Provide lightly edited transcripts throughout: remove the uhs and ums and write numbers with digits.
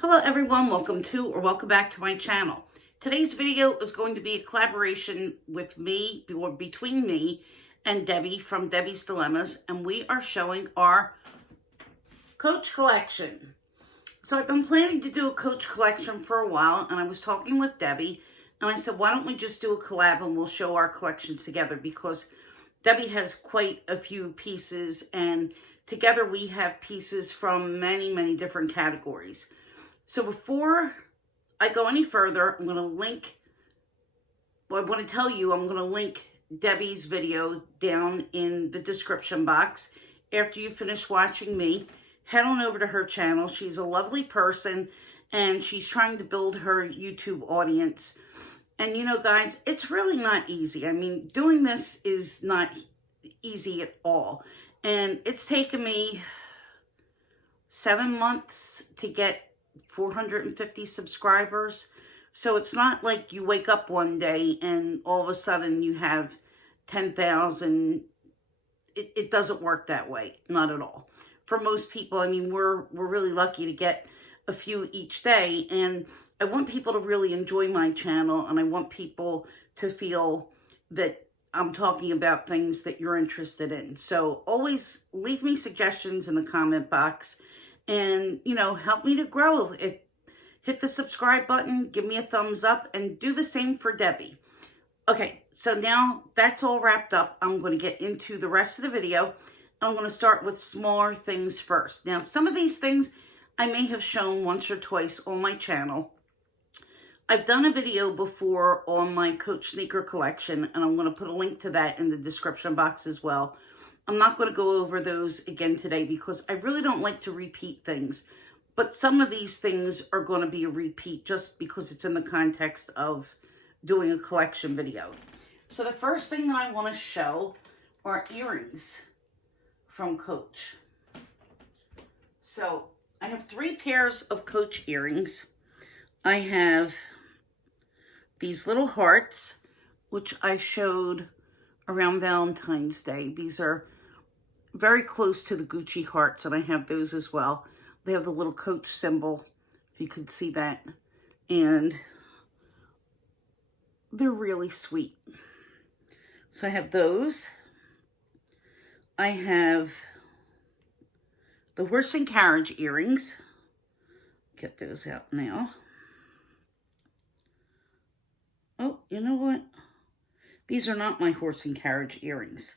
Hello everyone, welcome back to my channel. Today's video is going to be a collaboration with me, or between me and Debbie from Debbie's Dilemmas, and we are showing our Coach collection. So I've been planning to do a Coach collection for a while, and I was talking with Debbie, and I said, why don't we just do a collab and we'll show our collections together, because Debbie has quite a few pieces, and together we have pieces from many, many different categories. So before I go any further, I'm going to link, well, I want to tell you, I'm going to link Debbie's video down in the description box. After you finish watching me, head on over to her channel. She's a lovely person, and she's trying to build her YouTube audience. And you know, guys, it's really not easy. I mean, doing this is not easy at all. And it's taken me 7 months to get 450 subscribers. So it's not like you wake up one day and all of a sudden you have 10,000. It doesn't work that way. Not at all. For most people, I mean, we're really lucky to get a few each day. And I want people to really enjoy my channel, and I want people to feel that I'm talking about things that you're interested in. So always leave me suggestions in the comment box. And, you know, help me to grow. Hit the subscribe button, give me a thumbs up, and do the same for Debbie. Okay, so now that's all wrapped up. I'm going to get into the rest of the video. I'm going to start with smaller things first. Now, some of these things I may have shown once or twice on my channel. I've done a video before on my Coach sneaker collection, and I'm going to put a link to that in the description box as well. I'm not going to go over those again today because I really don't like to repeat things. But some of these things are going to be a repeat just because it's in the context of doing a collection video. So the first thing that I want to show are earrings from Coach. So I have 3 pairs of Coach earrings. I have these little hearts, which I showed around Valentine's Day. These are very close to the Gucci hearts, and I have those as well. They have the little Coach symbol, if you could see that. And they're really sweet. So I have those. I have the horse and carriage earrings. Get those out now. Oh, you know what? These are not my horse and carriage earrings.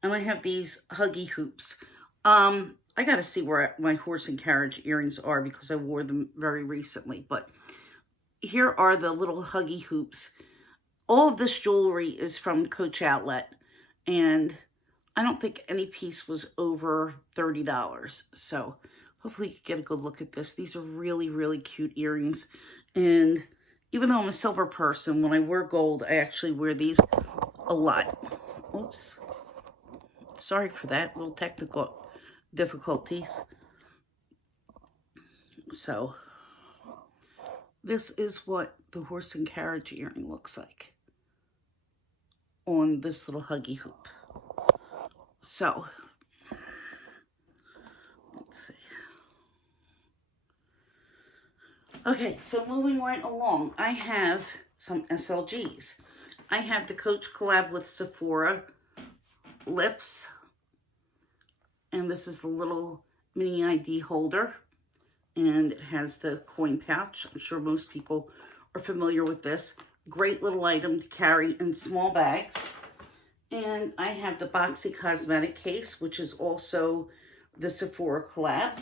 And I have these huggy hoops. I got to see where my horse and carriage earrings are because I wore them very recently. But here are the little huggy hoops. All of this jewelry is from Coach Outlet. And I don't think any piece was over $30. So hopefully you can get a good look at this. These are really, really cute earrings. And even though I'm a silver person, when I wear gold, I actually wear these a lot. Oops. Sorry for that, little technical difficulties. So, this is what the horse and carriage earring looks like on this little huggy hoop. So, let's see. Okay, so moving right along, I have some SLGs. I have the Coach collab with Sephora lips, and this is the little mini ID holder, and it has the coin pouch. I'm sure most people are familiar with this. Great little item to carry in small bags. And I have the Boxy Cosmetic case, which is also the Sephora collab.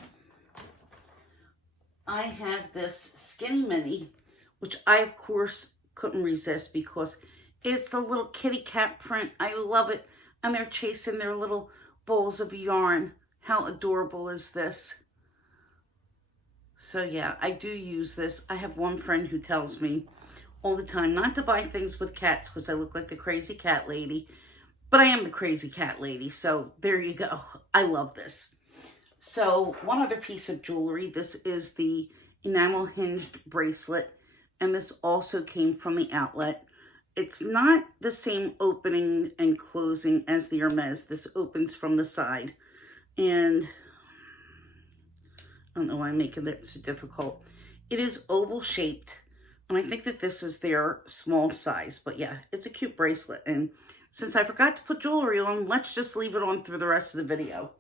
I have this Skinny Mini, which I, of course, couldn't resist because it's the little kitty cat print. I love it. And they're chasing their little balls of yarn. How adorable is this? So yeah, I do use this. I have one friend who tells me all the time not to buy things with cats because I look like the crazy cat lady. But I am the crazy cat lady, so there you go. I love this. So one other piece of jewelry. This is the enamel hinged bracelet. And this also came from the outlet. It's not the same opening and closing as the Hermes. This opens from the side. And I don't know why I'm making it so difficult. It is oval shaped, and I think that this is their small size. But yeah, it's a cute bracelet. And since I forgot to put jewelry on, let's just leave it on through the rest of the video.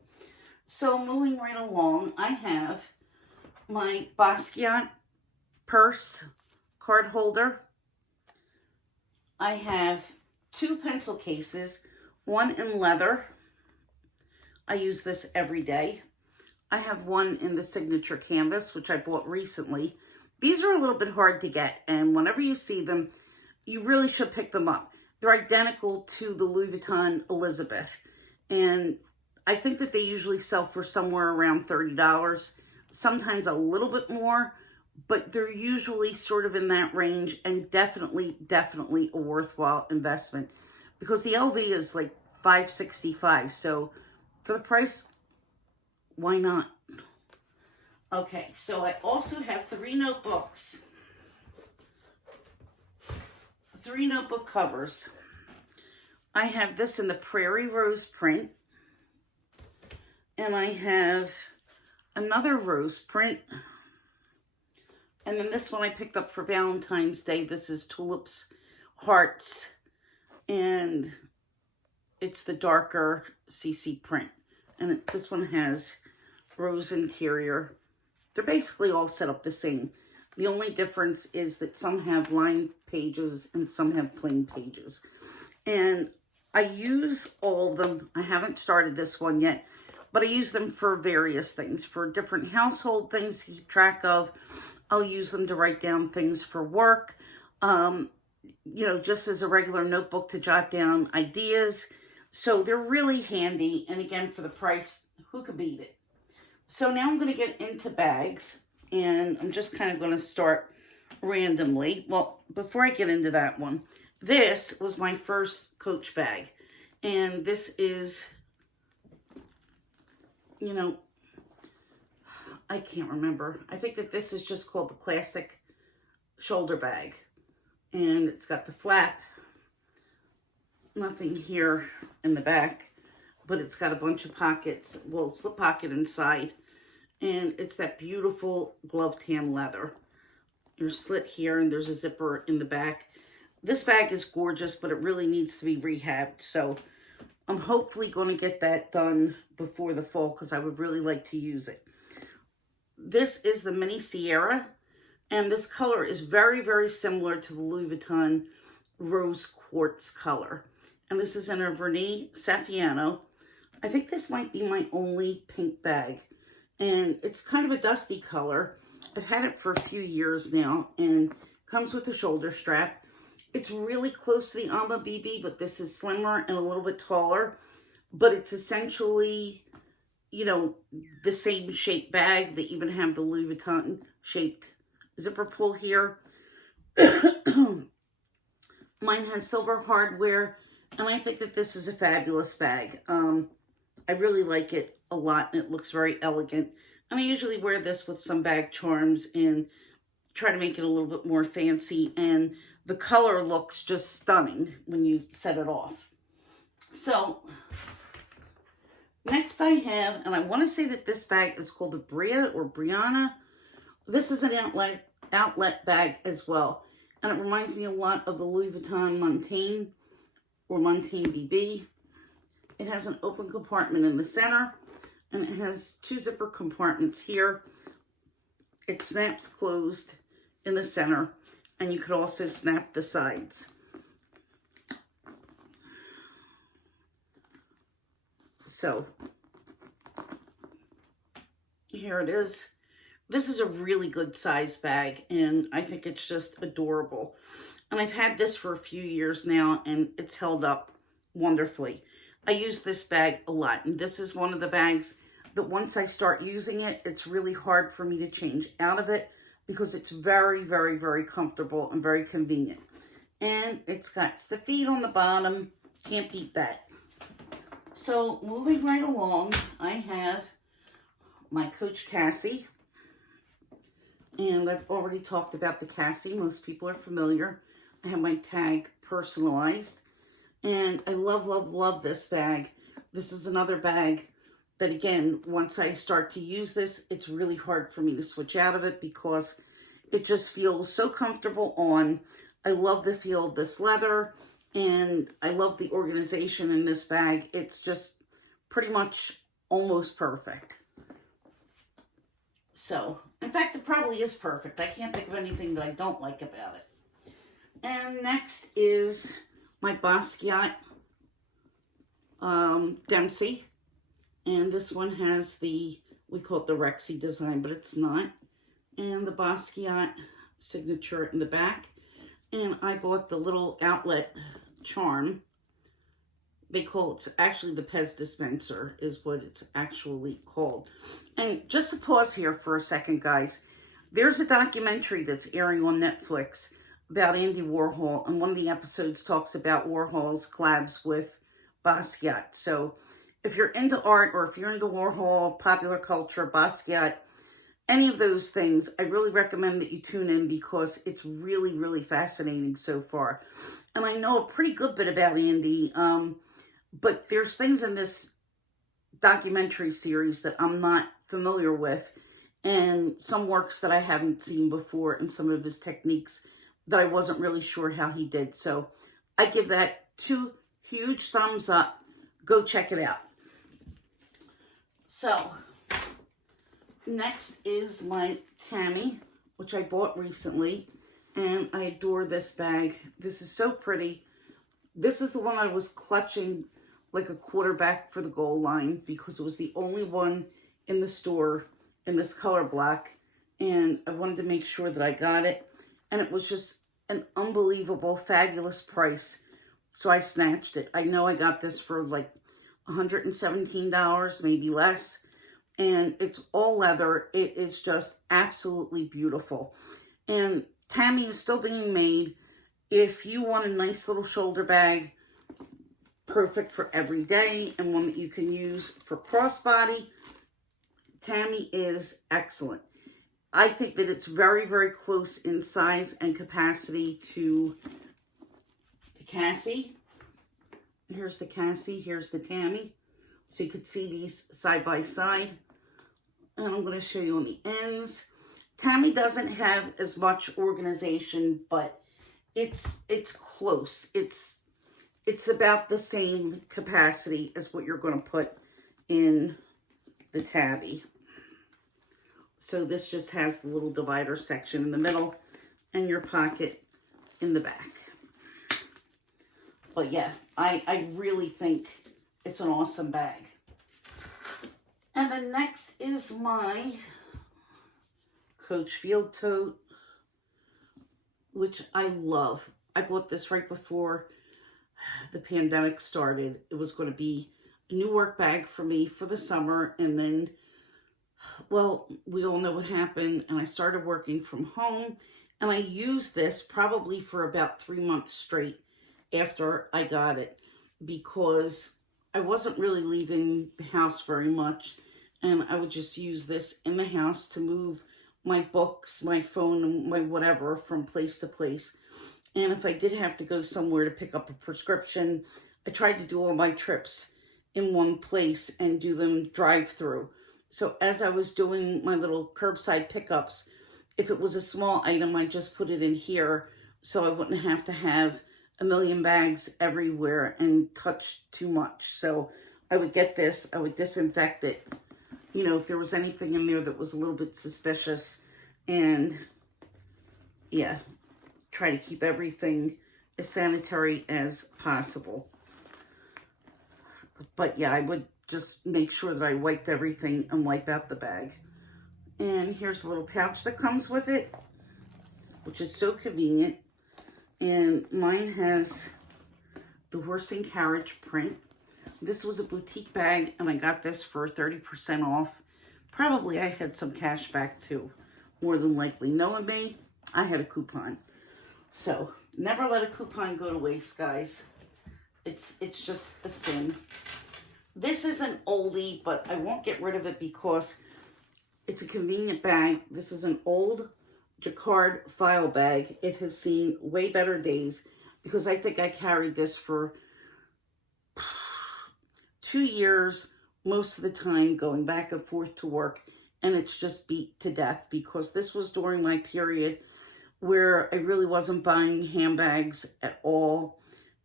So moving right along, I have my Basquiat purse card holder. I have 2 pencil cases, one in leather. I use this every day. I have one in the signature canvas, which I bought recently. These are a little bit hard to get, and whenever you see them, you really should pick them up. They're identical to the Louis Vuitton Elizabeth, and I think that they usually sell for somewhere around $30, sometimes a little bit more, but they're usually sort of in that range, and definitely a worthwhile investment, because the LV is like $565, so for the price, why not? Okay, so I also have 3 notebooks. 3 notebook covers. I have this in the Prairie Rose print. And I have another rose print. And then this one I picked up for Valentine's Day. This is Tulips Hearts. And it's the darker CC print. And this one has rose interior. They're basically all set up the same. The only difference is that some have lined pages and some have plain pages. And I use all of them. I haven't started this one yet, but I use them for various things, for different household things to keep track of. I'll use them to write down things for work, you know, just as a regular notebook to jot down ideas. So they're really handy. And again, for the price, who could beat it? So now I'm going to get into bags, and I'm just kind of going to start randomly. Well, before I get into that one, this was my first Coach bag, and this is, you know, I can't remember. I think that this is just called the classic shoulder bag, and it's got the flap, nothing here in the back, but it's got a bunch of pockets, well, slip pocket inside, and it's that beautiful glove tan leather. There's a slit here, and there's a zipper in the back. This bag is gorgeous, but it really needs to be rehabbed, so I'm hopefully going to get that done before the fall, because I would really like to use it. This is the Mini Sierra, and this color is very similar to the Louis Vuitton Rose Quartz color. And this is in a Vernis Saffiano. I think this might be my only pink bag. And it's kind of a dusty color. I've had it for a few years now, and comes with a shoulder strap. It's really close to the Alma BB, but this is slimmer and a little bit taller. But it's essentially, you know, the same shape bag. They even have the Louis Vuitton shaped zipper pull here. Mine has silver hardware, and I think that this is a fabulous bag. I really like it a lot, and it looks very elegant. And I usually wear this with some bag charms and try to make it a little bit more fancy. And the color looks just stunning when you set it off. So next I have, and I want to say that this bag is called the Bria or Brianna. This is an outlet bag as well. And it reminds me a lot of the Louis Vuitton Montaigne or Montaigne BB. It has an open compartment in the center, and it has 2 zipper compartments here. It snaps closed in the center, and you could also snap the sides. So here it is. This is a really good size bag, and I think it's just adorable. And I've had this for a few years now, and it's held up wonderfully. I use this bag a lot, and this is one of the bags that once I start using it, it's really hard for me to change out of it, because it's very comfortable and very convenient. And it's got the feet on the bottom. Can't beat that. So moving right along, I have my Coach Cassie. And I've already talked about the Cassie. Most people are familiar. I have my tag personalized. And I love this bag. This is another bag that, again, once I start to use this, it's really hard for me to switch out of it because it just feels so comfortable on. I love the feel of this leather, and I love the organization in this bag. It's just pretty much almost perfect. So, in fact, it probably is perfect. I can't think of anything that I don't like about it. And next is my Basquiat Dempsey. And this one has the, we call it the Rexy design, but it's not. And the Basquiat signature in the back. And I bought the little outlet charm. They call it, actually the Pez dispenser is what it's actually called. And just to pause here for a second, guys. There's a documentary that's airing on Netflix about Andy Warhol. And one of the episodes talks about Warhol's collabs with Basquiat. So if you're into art, or if you're into Warhol, popular culture, Basquiat, any of those things, I really recommend that you tune in because it's really, really fascinating so far. And I know a pretty good bit about Andy, but there's things in this documentary series that I'm not familiar with, and some works that I haven't seen before, and some of his techniques that I wasn't really sure how he did. So I give that 2 huge thumbs up. Go check it out. So next is my Tammy, which I bought recently, and I adore this bag. This is so pretty. This is the one I was clutching like a quarterback for the goal line because it was the only one in the store in this color black, and I wanted to make sure that I got it, and it was just an unbelievable, fabulous price, so I snatched it. I know I got this for like $117, maybe less, and it's all leather. It is just absolutely beautiful. And Tammy is still being made. If you want a nice little shoulder bag, perfect for every day, and one that you can use for crossbody, Tammy is excellent. I think that it's very, very close in size and capacity to the Cassie. Here's the Cassie, here's the Tammy. So you could see these side by side. And I'm going to show you on the ends. Tammy doesn't have as much organization, but it's close. It's about the same capacity as what you're going to put in the Tabby. So this just has the little divider section in the middle and your pocket in the back. But yeah, I really think it's an awesome bag. And then next is my Coach Field Tote, which I love. I bought this right before the pandemic started. It was going to be a new work bag for me for the summer. And then, well, we all know what happened. And I started working from home. And I used this probably for about 3 months straight after I got it, because I wasn't really leaving the house very much, and I would just use this in the house to move my books, my phone, and my whatever from place to place. And if I did have to go somewhere to pick up a prescription, I tried to do all my trips in one place and do them drive-through. So as I was doing my little curbside pickups, if it was a small item, I just put it in here so I wouldn't have to have a million bags everywhere and touch too much. So I would get this, I would disinfect it, you know, if there was anything in there that was a little bit suspicious, and yeah, try to keep everything as sanitary as possible. But yeah, I would just make sure that I wiped everything and wipe out the bag. And here's a little pouch that comes with it, which is so convenient. And mine has the horse and carriage print. This was a boutique bag, and I got this for 30% off. Probably I had some cash back too, more than likely. Knowing me, I had a coupon. So never let a coupon go to waste, guys. It's just a sin. This is an oldie, but I won't get rid of it because it's a convenient bag. This is an old Jacquard file bag. It has seen way better days because I think I carried this for 2 years most of the time going back and forth to work, and it's just beat to death, because this was during my period where I really wasn't buying handbags at all,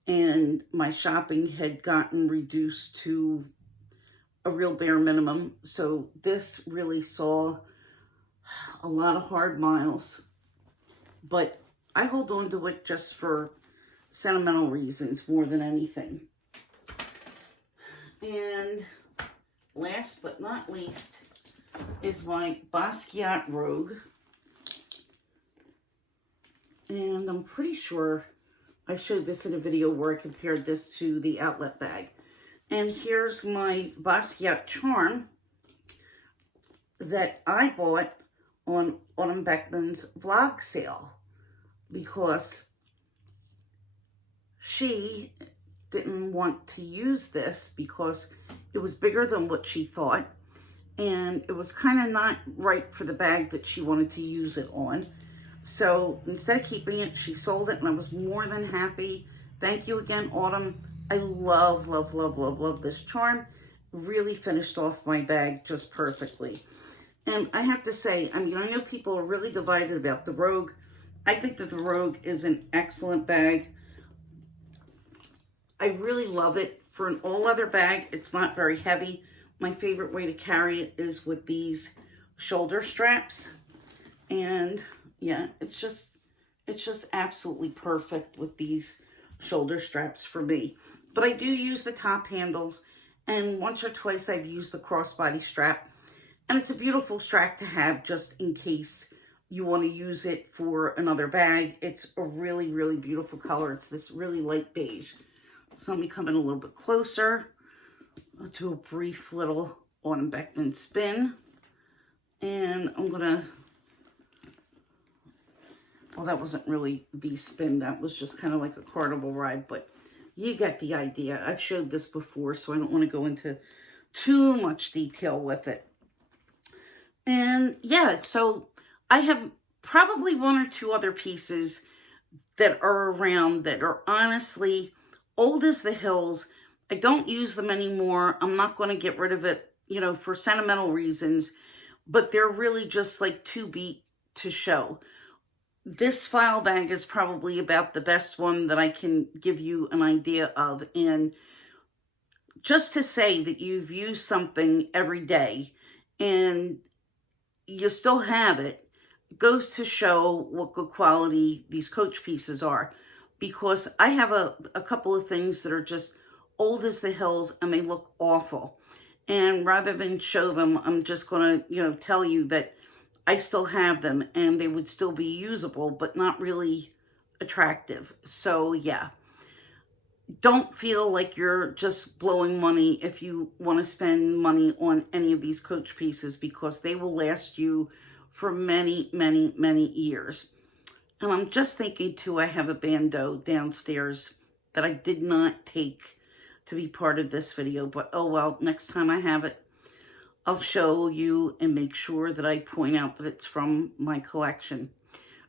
and my shopping had gotten reduced to a real bare minimum. So this really saw a lot of hard miles, but I hold on to it just for sentimental reasons more than anything. And last but not least is my Basquiat Rogue. And I'm pretty sure I showed this in a video where I compared this to the outlet bag. And here's my Basquiat charm that I bought on Autumn Beckman's vlog sale, because she didn't want to use this because it was bigger than what she thought, and it was kind of not right for the bag that she wanted to use it on. So instead of keeping it, she sold it, and I was more than happy. Thank you again, Autumn. I love, love, love, love, love this charm. Really finished off my bag just perfectly. And I have to say, I mean, I know people are really divided about the Rogue. I think that the Rogue is an excellent bag. I really love it. For an all-leather bag, it's not very heavy. My favorite way to carry it is with these shoulder straps. And yeah, it's just absolutely perfect with these shoulder straps for me. But I do use the top handles, and once or twice I've used the crossbody strap. And it's a beautiful strap to have just in case you want to use it for another bag. It's a really, really beautiful color. It's this really light beige. So let me come in a little bit closer. I'll do a brief little Autumn Beckman spin. And I'm going to, well, that wasn't really the spin. That was just kind of like a carnival ride, but you get the idea. I've showed this before, so I don't want to go into too much detail with it. And yeah, so I have probably one or two other pieces that are around that are honestly old as the hills. I don't use them anymore. I'm not going to get rid of it, you know, for sentimental reasons, but they're really just like too beat to show. This file bag is probably about the best one that I can give you an idea of. And just to say that you've used something every day and you still have it, goes to show what good quality these Coach pieces are. Because I have a couple of things that are just old as the hills and they look awful. And rather than show them, I'm just going to, you know, tell you that I still have them and they would still be usable, but not really attractive. So yeah, don't feel like you're just blowing money if you want to spend money on any of these Coach pieces, because they will last you for many, many, many years. And I'm just thinking too, I have a bandeau downstairs that I did not take to be part of this video, but oh well, next time I have it, I'll show you and make sure that I point out that it's from my collection.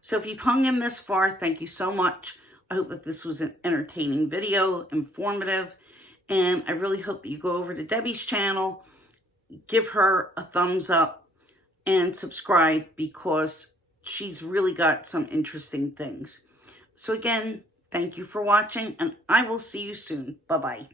So if you've hung in this far, thank you so much. I hope that this was an entertaining video, informative, and I really hope that you go over to Debbie's channel, give her a thumbs up, and subscribe, because she's really got some interesting things. So again, thank you for watching, and I will see you soon. Bye-bye.